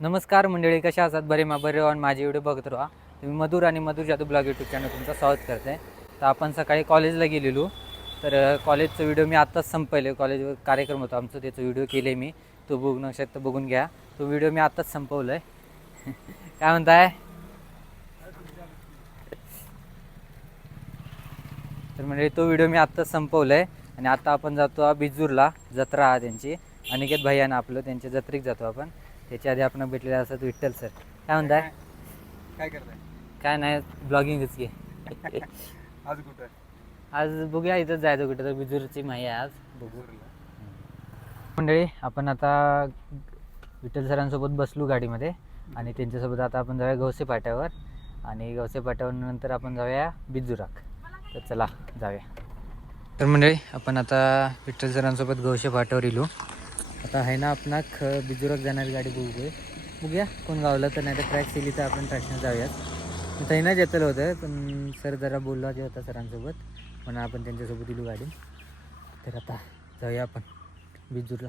नमस्कार मंडळी, कशा असतात? बरे आणि माझे व्हिडिओ बघत राहा तुम्ही. मधुर आणि मधुर जादू ब्लॉग यूट्यूब चॅनल तुमचं स्वागत करते. तर आपण सकाळी कॉलेजला गेलेलो, तर कॉलेजचं व्हिडिओ मी आत्ताच संपवले. कॉलेजवर कार्यक्रम होता आमचं, त्याचं व्हिडिओ केले मी. तो बघू न शकता, बघून घ्या. तो व्हिडिओ मी आत्ताच संपवलं आहे. काय म्हणताय? तर म्हणजे तो व्हिडिओ मी आत्ताच संपवला आहे आणि आता आपण जातो बिजूरला. जत्रा आहे त्यांची, अनिकेत भाई ना आपलं, त्यांच्या जत्रेक जातो आपण. त्याच्या आधी आपण भेटलेले असतात विठ्ठल सर. काय म्हणताय? काय करताय? काय नाही, ब्लॉगिंगच घे. आज कुठं? आज बघूया, इथंच जायचं कुठं. तर बिजूरची माहिती आहे आज, बघू. मंडळी, आपण आता विठ्ठल सरांसोबत बसलो गाडीमध्ये आणि त्यांच्यासोबत आता आपण जाऊया गवसे फाट्यावर, आणि गवसे फाट्यावर नंतर आपण जाऊया बिजूराक. तर चला जाऊया. तर मंडळी, आपण आता विठ्ठल सरांसोबत गवसे फाट्यावर येलो. आता आहे ना आपण बिजूराक जाणारी गाडी बघूया कोण गावलं तर. नाही तर ट्रॅक केली तर आपण ट्रॅकनं जाऊयात. मी ना येतलं होतं, पण सर जरा बोलला जे होता सरांसोबत, म्हणून आपण त्यांच्यासोबत दिलो गाडी. तर आता जाऊया आपण बिजूरला.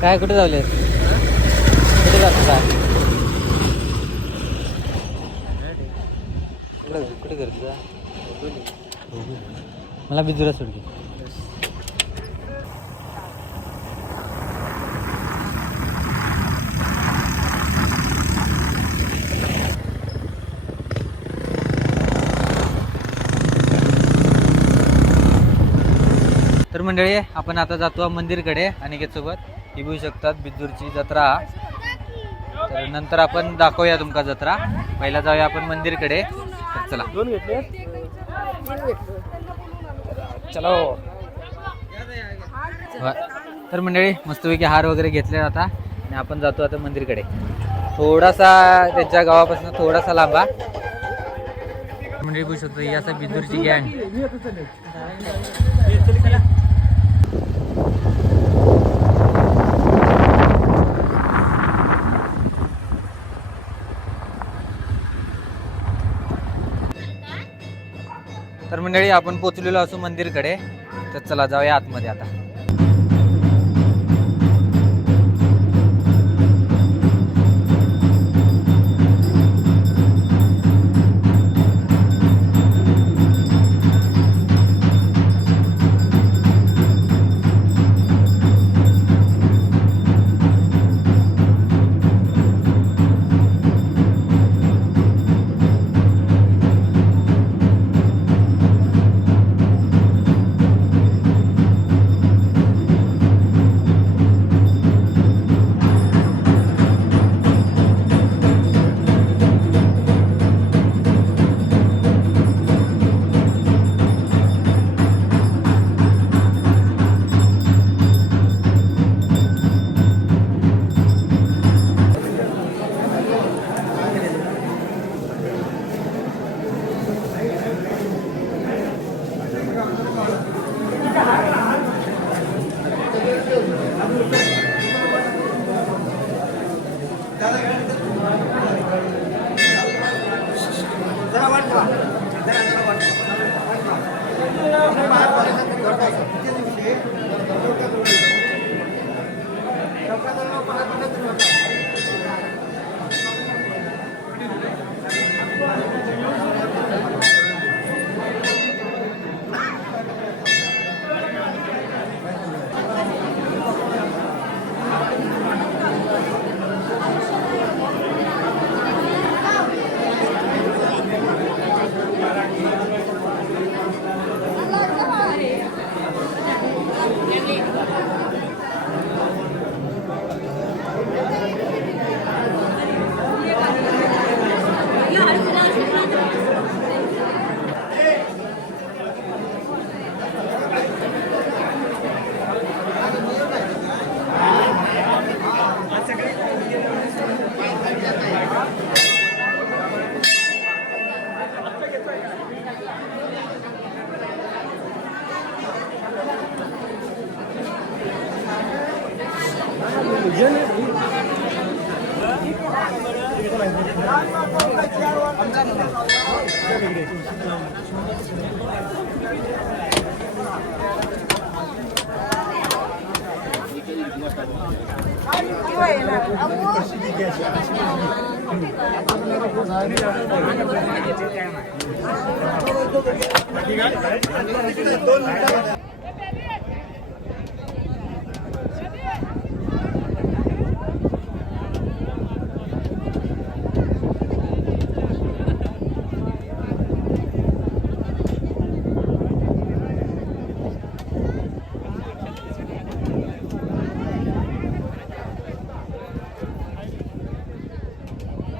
काय कुठे जाऊले? कुठे जातो काय? कुठे करतो? मला बिजूरला सोडली. तर मंडळी, आपण आता जातो मंदिरकडे अनिकेतसोबत. ही बघू शकतात बिजूरची जत्रा. तर नंतर आपण दाखवूया तुमका जत्रा. पहिला जाऊया आपण मंदिरकडे. तर चला. दोन घेतले. चलो. तर मंडळी, मस्तपैकी हार वगैरे घेतले आता आणि आपण जातो आता मंदिरकडे. थोडासा त्यांच्या गावापासून थोडासा लांबा. मंडळी बघू शकतो, ही असं बिजूरची गँग. तर मंडळी, आपण पोचलेलो असू मंदिरकडे. तर चला जाऊया आतमध्ये आता.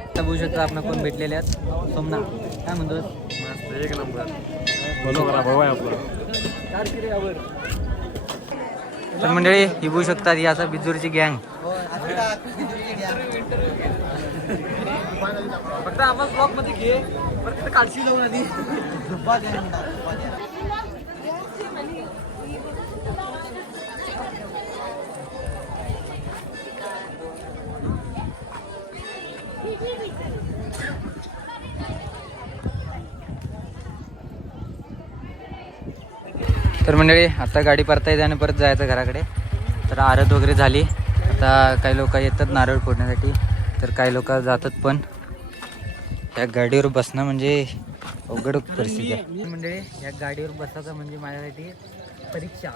आता बघू शकता आपण कोण भेटलेले आहेत. सोमना काय म्हणतोस? मस्त एक नंबर. फॉलो करा भाऊ आहे आपला. तर मंडळी ही बघू शकतात ही असा बिजूरची गँग. फक्त आम्हाला ब्लॉक मध्ये घे. फक्त काढशी लावून आधी. तर मंडळी आता गाडी परता येते आणि परत जायचं घराकडे. तर आरत वगैरे झाली. आता काही लोक येतात नारळ फोडण्यासाठी, तर काही लोक जातात. पण या गाडीवर बसणं म्हणजे अवघड परिस्थिती आहे मंडळी. या गाडीवर बसायचं म्हणजे माझ्यासाठी परीक्षा.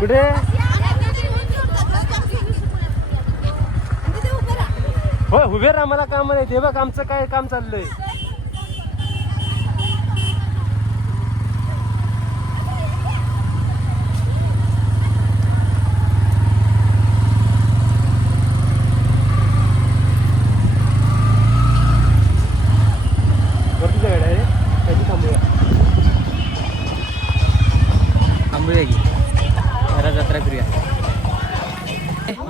कुठे होय उभे राहा. मला काम नाही. ते बघ आमचं काय काम चाललंय. वरती गाडी आहे त्याची थांबूया. थांबूया की जरा जत्रा फिरूया.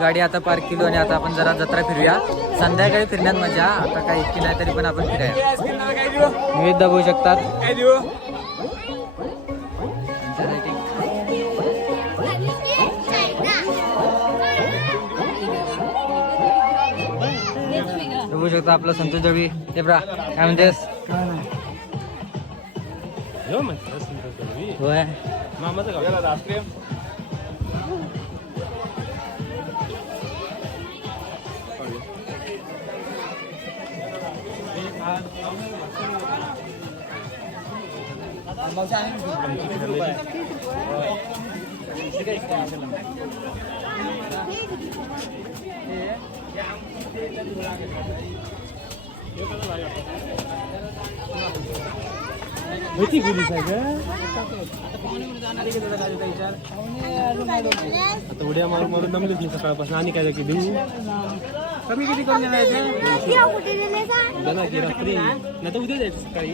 गाडी आता पार्क केली आणि आता आपण जरा जत्रा फिरूया. संध्याकाळी फिरण्यात मजा. आता काही इतकी नाही तरी पण आपण फिराया. विविध बघू शकतात. बघू शकता आपला संतोष जवळी. हे ब्रा काय म्हणतेस? होय मामाचं गाव. होती पोलीस आहे का? आता उड्या मारून मारून दमलेच नाही सकाळपासून. आणि काय की देऊ कमी किती करून देणार की रात्री नाही तर उद्या जायचं सकाळी.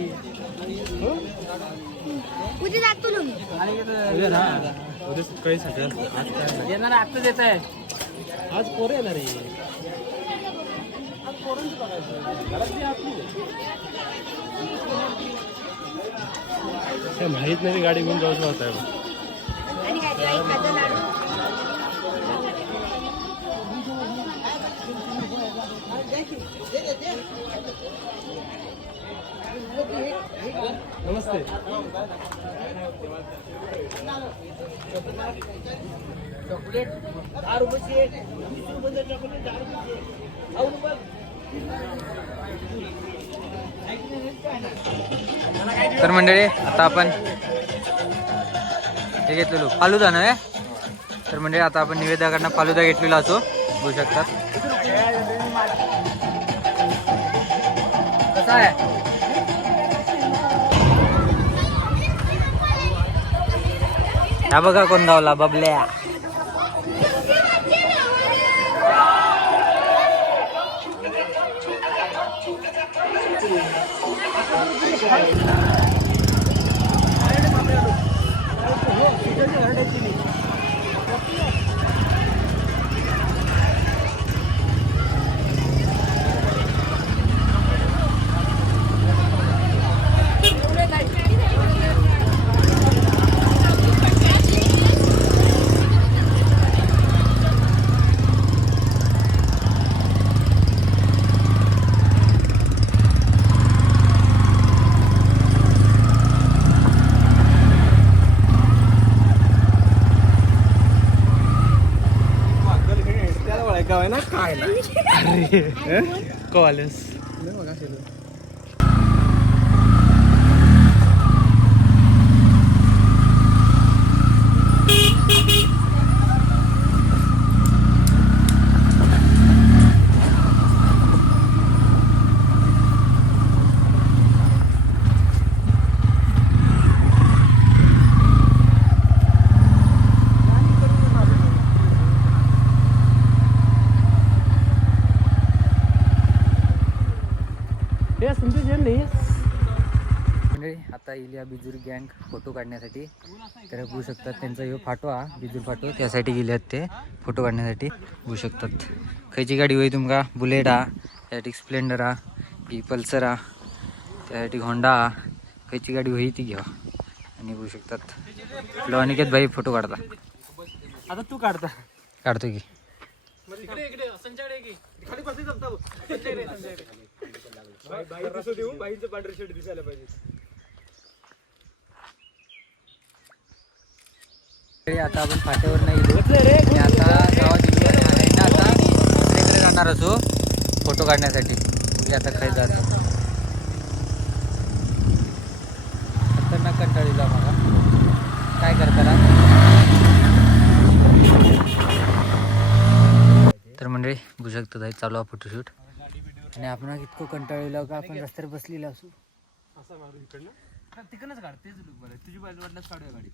उद्या सकाळी सगळं येणार. आत्ताच येत आहे. आज पोरं येणार आहे. माहित नाही गाडी घेऊन जाऊच होत आहे. नमस्ते. चॉकलेट 10 रुपये. तर मंडळी आता आपण हे घेतलेलो फालुदा नव्हे. तर मंडळी आता आपण निवेदाकडनं फालुदा घेतलेला असो बघू शकतात. कसा आहे हा बघा कोण गावला बबल्या. कॉलेज मंडळी आता येईल या बिजूर गँग फोटो काढण्यासाठी. तर बघू शकतात त्यांचा ह्यो फाटो हा बिजूर फाटो, त्यासाठी गेले आहेत ते फोटो काढण्यासाठी. बघू शकतात खयची गाडी होई तुमका, बुलेट हा, त्यासाठी स्प्लेंडर हा, ही पल्सर हा, त्यासाठी होंडा हा, खयची गाडी होई ती घ्या. आणि बघू शकतात लो अनिकेत भाई फोटो काढता. आता तू काढता. काढतो की आता आपण फाट्यावर नाही गेलो आणि आता गावात आहे ना, आता तिकडे जाणार असो फोटो काढण्यासाठी. म्हणजे आता खाय जातो खतरनाक कंटाळीला मला काय करताना. तर मंडळी बघू शकतो जाई चालू आहे फोटोशूट आणि आपण इतकं कंटाळलेलो का आपण रस्त्यावर बसलेलो असू. तिकडनंच काढ, तेच लुक बरं. तुझी बाजू वाटल्यास काढूया गाडी.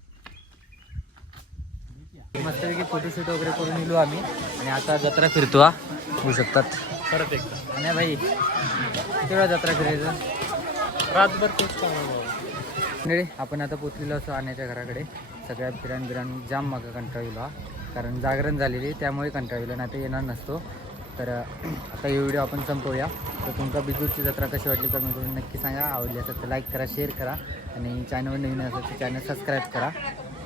मस्तपैकी फोटोशूट वगैरे करून निघलो आम्ही आणि आता जत्रा फिरतो हा. बघू शकतात परत एकदा आणि भाई किती वेळा जत्रा फिरायचं, रातभर तेच काम. मंडळी आपण आता पोचलेलो असतो आण्याच्या घराकडे. सगळ्या फिरान जाम मागं कंटाळीला, कारण जागरण झालेली त्यामुळे कंटाळीला, नाही तर येणार नसतो. तर आता ही व्हिडिओ आपण संपवूया. तर तुमका बिजूरची जत्रा कशी वाटली कमेंट करून नक्की सांगा. आवडली असेल तर लाईक करा, शेअर करा आणि चॅनलवर नवीन असेल तर चॅनल सबस्क्राईब करा.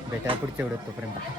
भेटायला पुढच्या व्हिडिओत, तोपर्यंत.